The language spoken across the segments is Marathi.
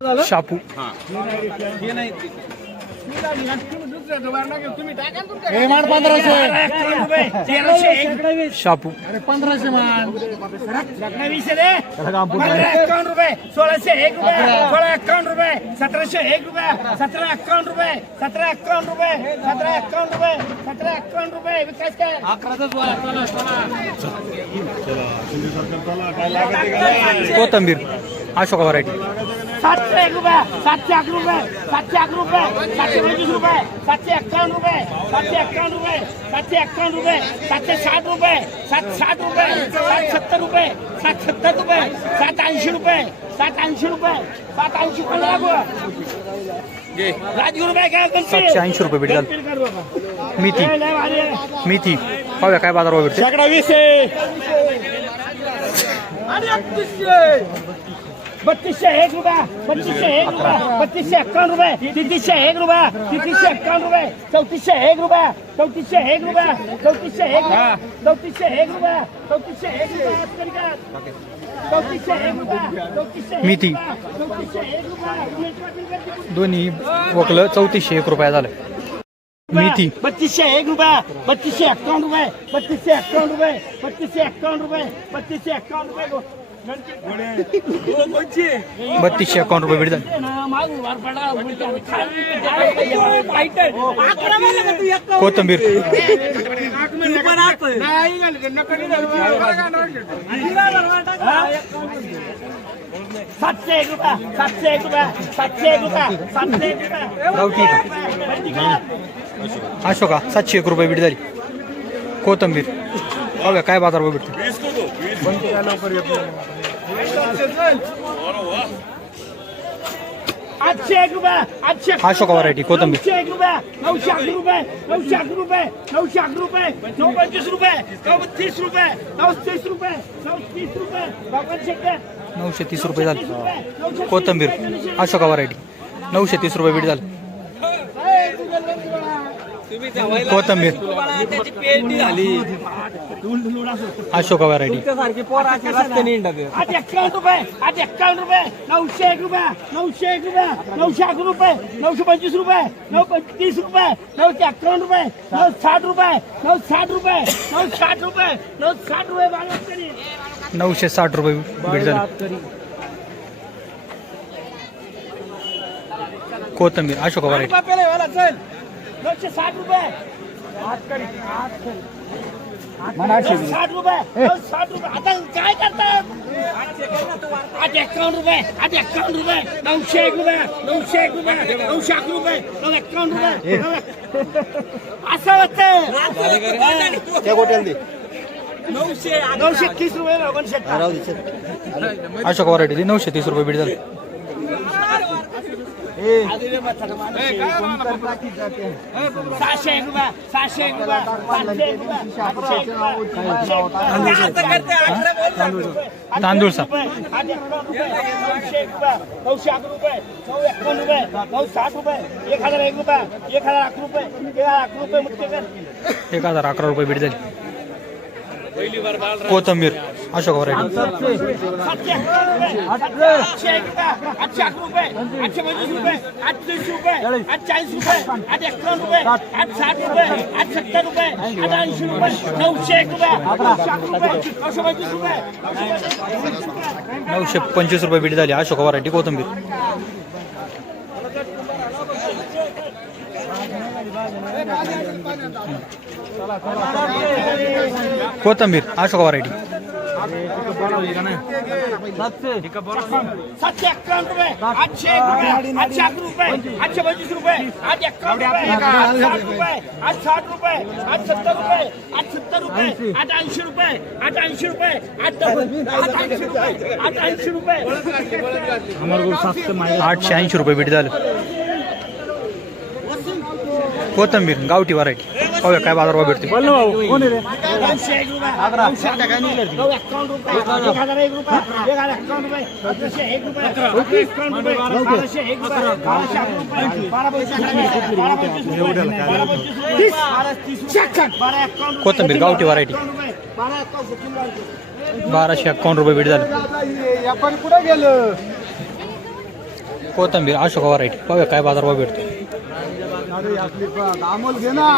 शापू. हे. शापू. अरे पंधराशे एकावन्न रुपये. सोळाशे एक रुपये. सोळा एकावन्न रुपये. सतराशे एक रुपये. सतरा एकावन्न रुपये. सतरा एकावन्न रुपये. सतरा एकावन्न रुपये. सतरा एकावन्न रुपये. विकास काय? कोथंबीर. अशोका व्हरायटी. सातशे एक रुपये सातशे अकरा रुपये सातशे अकरा रुपये सातशे पंचवीस रुपये सातशे एक्कावन्न रुपये सातशे एक्कावन्न रुपये सातशे एक्कावन्न रुपये सातशे साठ रुपये सात साठ रुपये सात सत्तर रुपये सात सत्तर रुपये सात ऐंशी रुपये सात ऐंशी रुपये सात ऐंशी पंधरा राजगुरू बाय काय सातशे ऐंशी रुपये भेट झालं बिल मेथी. मेथी पाहूया काय बाज़ार भेटते. शेकडा वीस आहे. बत्तीसशे एक रुपया बत्तीसशे एक रुपया बत्तीसशे एक्कावन्न रुपये तेहतीसशे एक रुपया तेहतीसशे एक्कावन्न रुपये चौतीसशे एक रुपया चौतीसशे एक रुपया चौतीसशे एक चौतीसशे एक रुपया चौतीसशे एक रुपया? चौतीसशे एक रुपया चौतीसशे एक. रुपया, चौतीसशे एक रुपया दोन्ही वकलं चौतीसशे एक रुपया झालं मेथी बत्तीसशे एक रुपया बत्तीसशे एक्कावन्न रुपये बत्तीसशे एक्कावन्न रुपये बत्तीसशे एक्कावन्न रुपये बत्तीसशे एक्कावन्न रुपये गो. बत्तीसशे अकाउंट रुपये भेट झाले मागून वर पडा, उलट्या. खाली पाहिजे. अकरा मला का तू एक्कावन्न? कोथंबीर सातशे एक रुपया सातशे एक पाहूया काय बाजार भाव भेटते व्हरायटी कोथंबीर. नऊशे रुपया नऊशे अकरा रुपये नऊशे अकरा रुपये नऊशे अकरा रुपये नऊ पंचवीस रुपये नऊ तीस रुपये नऊ तीस रुपये नऊ तीस रुपये बावन शेकर नऊशे तीस रुपये झाले कोथंबीर अशोका व्हरायटी नऊशे तीस रुपये भेट झालं. कोथंबीर. अशोका व्हरायटी. आठ एक्कावन्न रुपये आठ एक्कावन्न रुपये नऊशे एक रुपया नऊशे एक रुपया नऊशे अकरा रुपये नऊशे पंचवीस रुपये नऊ तीस रुपये नऊशे अठ्ठावन्न रुपये नऊ साठ रुपये नऊ साठ रुपये नऊ साठ रुपये नऊ साठ रुपये नऊशे साठ रुपये भेट झाले. कोथंबीर अशोका व्हरायटी. नऊशे साठ रुपये. साठ रुपये. साठ रुपये. आता काय करतात आठ एक्कावन्न रुपये. आठ एक्कावन्न रुपये. नऊशे एक रुपये. नऊशे एक रुपये. नऊशे अकरा रुपये. नऊ एक्कावन्न रुपये. असं होतं नऊशे तीस रुपये नऊशे अशोका व्हरायटी नऊशे तीस रुपये भेट झाले. सहाशे एक रुपये सहाशे एक रुपये सातशे रुपये तांदूळ आठ रुपये नऊशे रुपये नऊशे अकरा रुपये नऊ एक्कावन्न रुपये नऊ साठ रुपये एक हजार एक रुपये एक हजार अकरा रुपये एक हजार अकरा रुपये एक हजार अकरा रुपये भेट झाली. कोथंबीर. अशोका नऊशे पंचवीस रुपये भेट झाली. अशोका वरायटी कोथंबीर. कोथंबीर अशोक व्हरायटी. सातशे एक्कावन्न रुपये आठशे एक रुपये आठशे अकरा रुपये आठशे पंचवीस रुपये आठ एक्कावन्न रुपये साठ रुपये साठ रुपये सत्तर रुपये सत्तर रुपये ऐंशी रुपये ऐंशी रुपये ऐंशी रुपये ऐंशी रुपये आठशे ऐंशी रुपये भेट झालं. कोथंबीर गावठी व्हरायटी. पाहूया काय बाजार भाव भेटते रुपये बारा एक्कावन्न रुपये कोथिंबीर, गावठी रुपये बाराशे अकावन्न रुपये भेट झालं. कुठं गेलं कोथंबीर अशोक व्हरायटी पाहूया काय बाजारभाव भेटतो अमोल घे ना.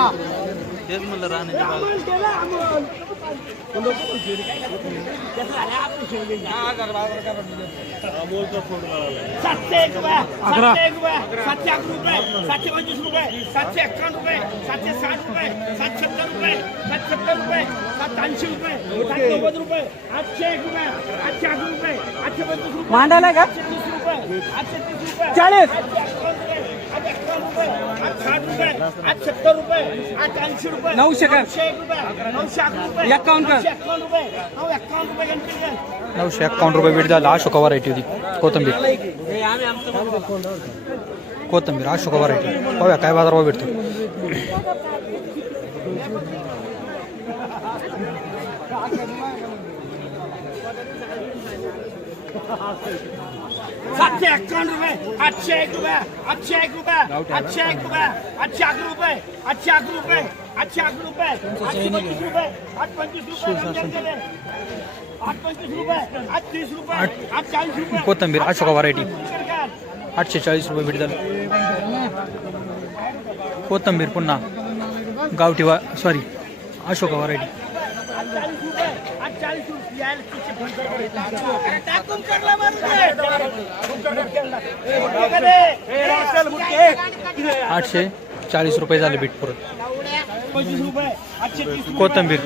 सातशे एक रुपये सातशे एक रुपये सातशे अकरा रुपये सातशे पंचवीस रुपये सातशे एक्कावन्न रुपये सातशे साठ रुपये सातशे सत्तर रुपये सातशे सत्तर रुपये सात ऐंशी रुपये सात नव्वद रुपये आठशे एक रुपये आठशे अकरा रुपये आठशे पंचवीस रुपये आठशे तीस रुपये आठशे तीस रुपये चाळीस. आठशे एक्कावन्न रुपये आठशे एक्कावन्न रुपये आठ साठ रुपये आठ सत्तर रुपये आठ ऐंशी रुपये नऊशे का? नऊशे एक रुपये नऊशे अकरा रुपये एक्कावन्न का? नऊशे एक्कावन्न रुपये नऊ एक्कावन्न रुपये गणपती घ्या. नऊशे एक्कावन्न रुपये भेट झाला अशोक व्हरायटी होती कोथंबीर कोथंबीर अशोक व्हरायटी पाहूया काय बाजारभाव भेटतो सातशे एक्कावन्न रुपये आठशे एक रुपये आठशे एक रुपये आठशे एक रुपये आठशे अकरा रुपये आठशे अकरा रुपये आठशे अकरा रुपये आठशे पंचवीस रुपये आठ पंचवीस रुपये. आठ पंचवीस रुपये आठ तीस रुपये आठ चाळीस रुपये। कोथंबीर अशोक व्हरायटी. आठशे चाळीस रुपये भेट झालं। कोथंबीर पुन्हा गावठी वा सॉरी अशोक व्हरायटी आठ चाळीस रुपये आठ चाळीस रुपये. आठशे चाळीस रुपये झाले बीट परत कोथिंबीर.